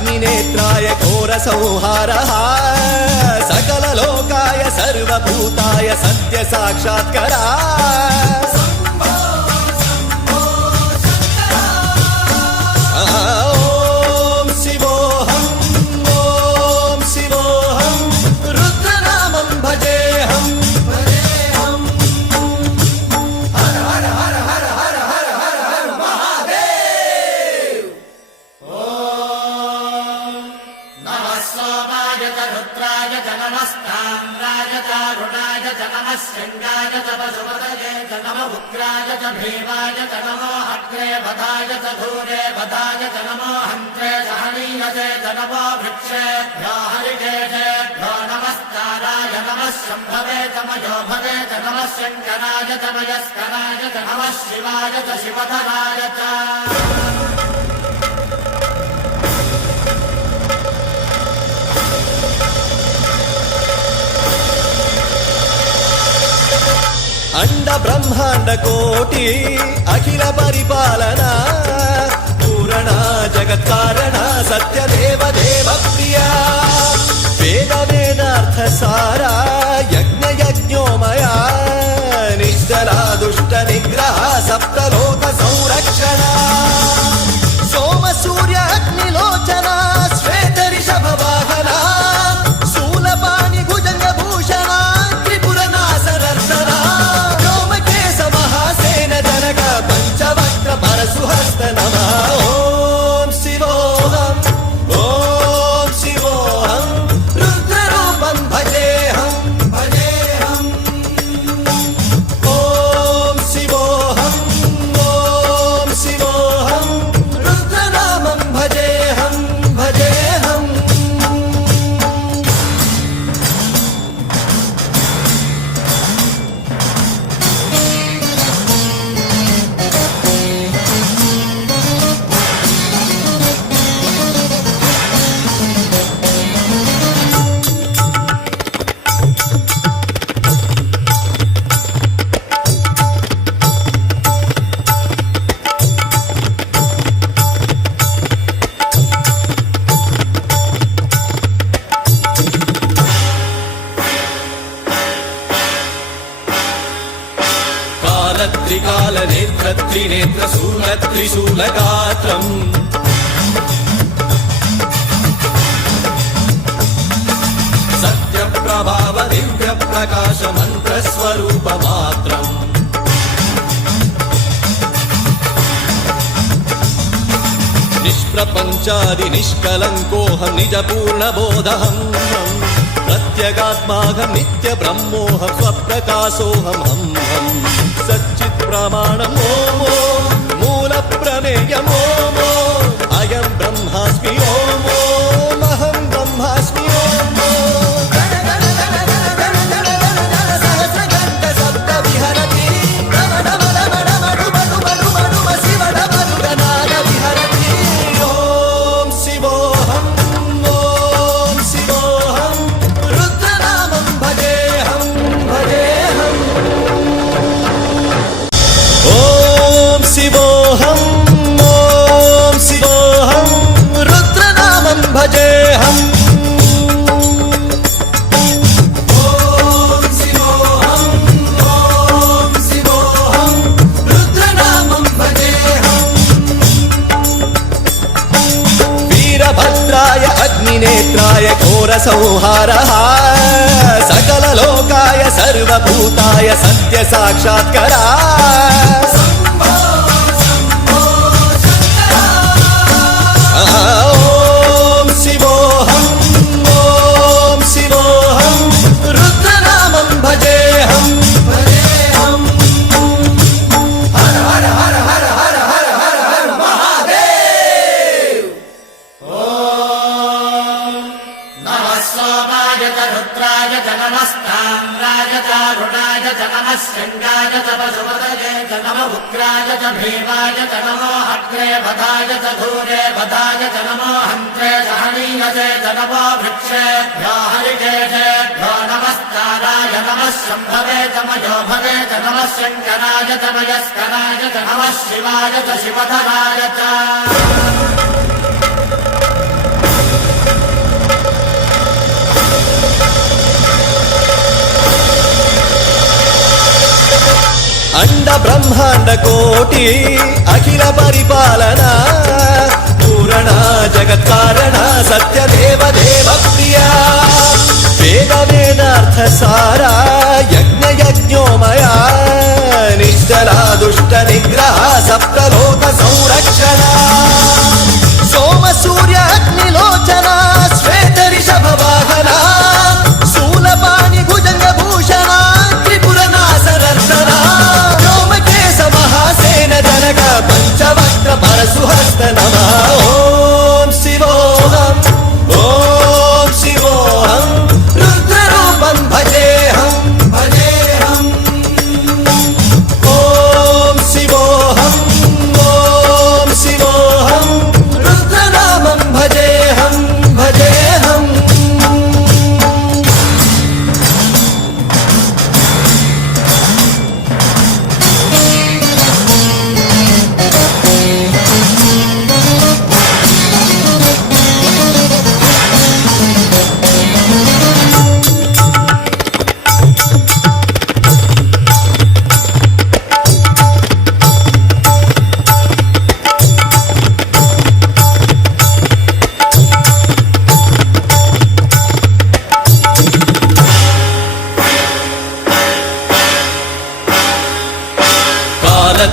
अग्निनेत्राय घोरसंहारः सकललोकाय सर्वभूताय सत्यसाक्षात्करः शृंगाय च पशुपतये च नमो उग्राय च भीमाय च नमो अग्रे वधाय च धूरे वधाय च नमो हन्त्रे सहनीयसे च नमो वृक्षेभ्यो हरिकेशेभ्यो नमस्काराय नमः शम्भवे च मयोभवे च नमः शङ्कराय च मयस्कराय च नमः शिवाय च शिवधराय च अंड ब्रह्मांड कोटि अखिल परिपालना पूरणा जगत् कारणा सत्यदेव देव प्रिया वेद वेदार्थ सारा यज्ञ यज्ञोमया निश्चला दुष्ट निग्रह सप्तलोक संरक्षणा सोम सूर्य अग्निलोचना श्वेत ऋषभ वाहना शूलपाणि भुजंग भूषणा परशुहस्त नमः ओम शिवोऽहम् ओम शिवोऽहम् रुद्ररूपं भजेऽहम् भजेऽहम् ओम शिवोऽहम् रुद्रनामं भजेऽहम् भजेऽहम् त्रिकाल नेत्र त्रिनेत्र शूल त्रिशूलगात्रम् सत्य प्रभाव दिव्य प्रकाश मंत्र स्वरूप मात्रम् निष्प्रपंचादि निष्कलंकोऽहं निज पूर्ण बोधहम् प्रत्यगात्माहं नित्य ब्रह्मोऽहं स्वप्रकाशोऽहं हम् सच्चित् प्रमाणम् ओम मूल प्रमेयम् ओम अयं ब्रह्मास्मि ओम अहं ब्रह्मास्मि ओम सहस्रगन्ध शब्द विहरति शिवडमरुगनाद विहरति ओम शिवोऽहम् रुद्रनामं भजेऽहम् भजेऽहम् ओम शिवोऽहम् रुद्रनामं भजेऽहम् ओम शिवोऽहम् रुद्रनामं भजेऽहम् वीरभद्राय अग्निनेत्राय घोरसंहारः सकललोकाय सर्वभूताय सत्यसाक्षात्करः ओम शिवोऽहम् रुद्रनामं भजेऽहम् भजेऽहम् हर हर हर हर हर हर हर हर महादेव ओम नमः सोमाय च रुद्राय च नमस्ताम्राय च अरुणाय च नमः शृंगाय च पशुपतये च नमो उग्राय च भीमाय च नमो अग्रे वधाय च धूरे वधाय च नमो हन्त्रे सहनीयसे च नमो वृक्षेभ्यो हरिकेशेभ्यो नमस्काराय नमः शम्भवे च मयोभवे च नमः शङ्कराय च मयस्कराय च नमः शिवाय च शिवधराय च అండ బ్రహ్మాండ కోటి అఖిల పరిపాలన పూరణ జగత్కారణ సత్యదేవ దేవ ప్రియ వేద వేదార్థ సారా యజ్ఞ యజ్ఞోమయ నిశ్చల దుష్ట నిగ్రహ సప్తలోక సంరక్షణ సోమ సూర్య అగ్నిలోచన శ్వేత రిషభ వాహన శూలపాణి భుజంగ భూషణ త్రిపుర నాశనర్దన వ్యోమకేశ మహాసేన జనక పంచవక్ర పరశుహస్త నమః ఓం శివోహం ఓం శివోహం రుద్రరూపం భజేహం భజేహం ఓం శివోహం ఓం శివోహం రుద్రనామం భజేహం భజేహం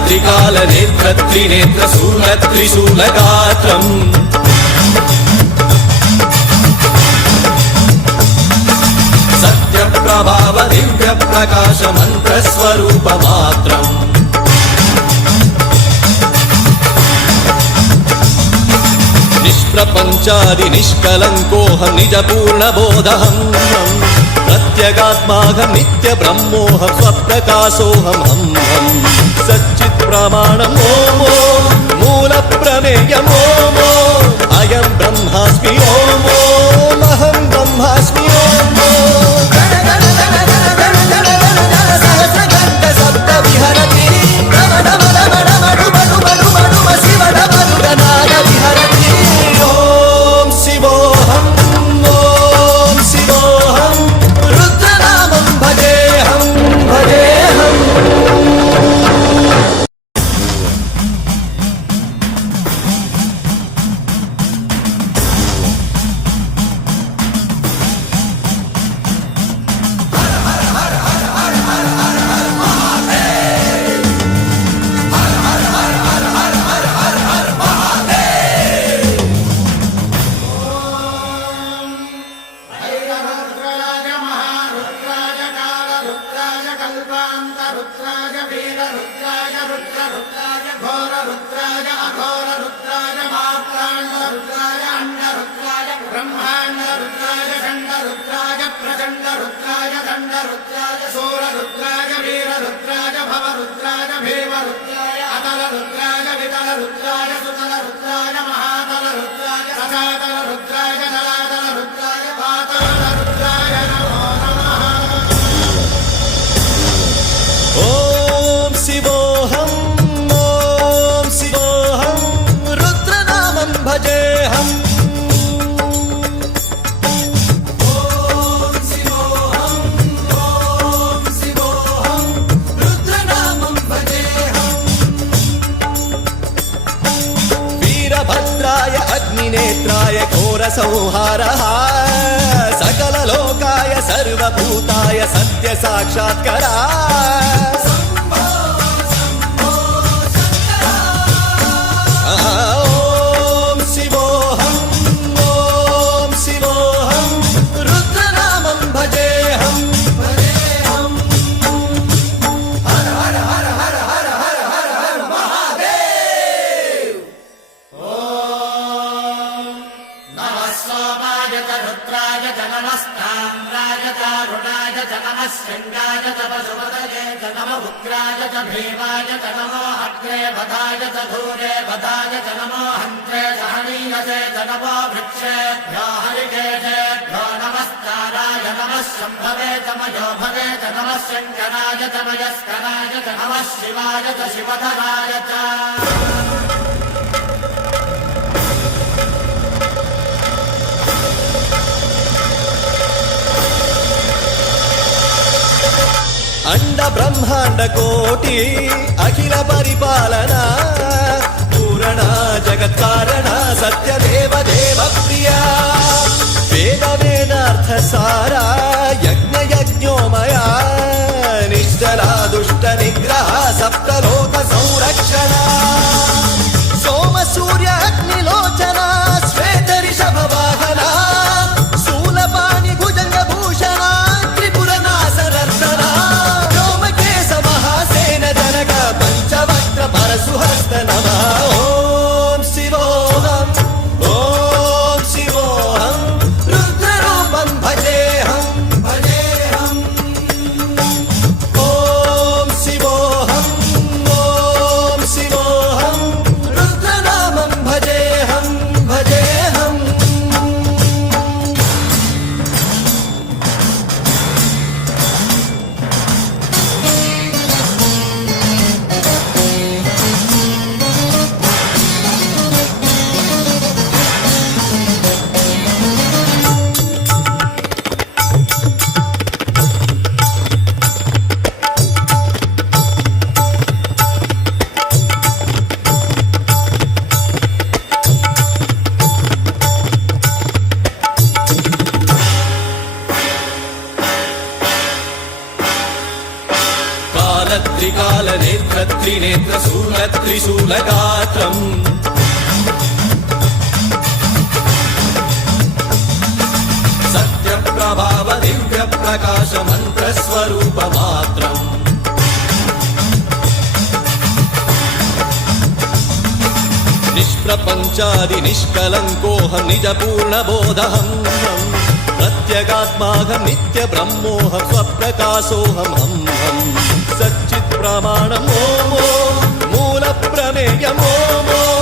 త్రికాల నేత్ర త్రినేత్ర శూల త్రిశూల గాత్రం సత్య ప్రభావ దివ్య ప్రకాశ మంత్ర స్వరూప మాత్రం నిష్ప్రపంచాది నిష్కలంకోహం నిజ పూర్ణ బోధహం ప్రత్యేగాత్మాహం నిత్య బ్రహ్మోహం స్వప్రకాశోహం హం హం సచ్చిత్ ప్రమాణం ఓమో మూల ప్రమేయం ఓమో అయం బ్రహ్మాస్మి ఓమో అహం బ్రహ్మాస్మి ఓమో సప్త విహరతి విహరతి ఓం శివోహం ఓం శివోహం రుద్రనామం భజేహం భజేహం రుద్రాయ మహారుద్రాయ కాలరుద్రాయ కల్పాంతరుద్రాయ వీరరుద్రాయ రుద్రరుద్రాయ ఘోరరుద్రాయ అఘోరరుద్రాయ మాత్రాండరుద్రాయ అండరుద్రాయ బ్రహ్మాండరుద్రాయ ఖండరుద్రాయ ప్రచండరుద్రాయ దండరుద్రాయ శూరరుద్రాయ వీరరుద్రాయ భవరుద్రాయ భీమరుద్రాయ అతలరుద్రాయ వితలరుద్రాయ సుతలరుద్రాయ మహాతలరుద్రాయ సజాతలరుద్రాయ జలాతలరుద్రాయ పాతాళరుద్రాయ నమో నమః ఓం శివోహం ఓం శివోహం రుద్రనామం భజేహం ఓం శివోహం ఓం శివోహం రుద్రనామం భజేహం వీరభద్రాయ అగ్నినేత్రాయ ఘోర సంహారః సకల లోకాయ సర్వభూతాయ సత్య సాక్షాత్కరా ఓం శివోహం ఓం శివోహం రుద్రనామం భజేహం భజేహం హర హర హర హర హర హర హర హర మహాదేవ్ నమః సోమాయ చ రుద్రాయ చ నమస్తామ్రాయ చ అరుణాయ చ నమః శృంగాయ చ పశుపతయే చ నమః ఉగ్రాయ చ భీమాయ చ నమో అగ్రే వధాయ చ ధూరే వధాయ చ నమో హంత్రే సహనీయసే చ నమో వృక్షేభ్యో హరికేశేభ్యో నమస్కారాయ నమః శంభవే చ మయోభవే చ నమః శంకరాయ చ మయస్కరాయ చ నమః శివాయ చ శివధరాయ చ అండ బ్రహ్మాండ కోటి అఖిల పరిపాలన పూరణ జగత్కారణ సత్యదేవ దేవ ప్రియా వేద వేదార్థ సారా యజ్ఞ యజ్ఞోమయా నిశ్చలా దుష్ట నిగ్రహ సప్తలోక సంరక్షణ సోమ సూర్య అగ్నిలోచన శ్వేత రిషభ వాహన శూలపాణి భుజంగ భూషణ త్రిపుర నాశనర్దన వ్యోమకేశ మహాసేన జనక పంచవక్ర పరశుహస్త నమః ఓం శివోహం ఓం శివోహం రుద్రరూపం భజేహం భజేహం ఓం శివోహం ఓం శివోహం రుద్రనామం భజేహం భజేహం కాలత్రికాల నేత్ర త్రినేత్ర శూల త్రిశూల గాత్రం సత్య ప్రభావ దివ్య ప్రకాశ మంత్ర స్వరూప మాత్రం నిష్ప్రపంచాది నిష్కలంకోహం నిజ పూర్ణ బోధహం ప్రత్యగాత్మాహం నిత్య బ్రహ్మోహం స్వప్రకాశోహం హం హం సచ్చిత్ ప్రమాణం ఓం ఓం మూల ప్రమేయం ఓం ఓం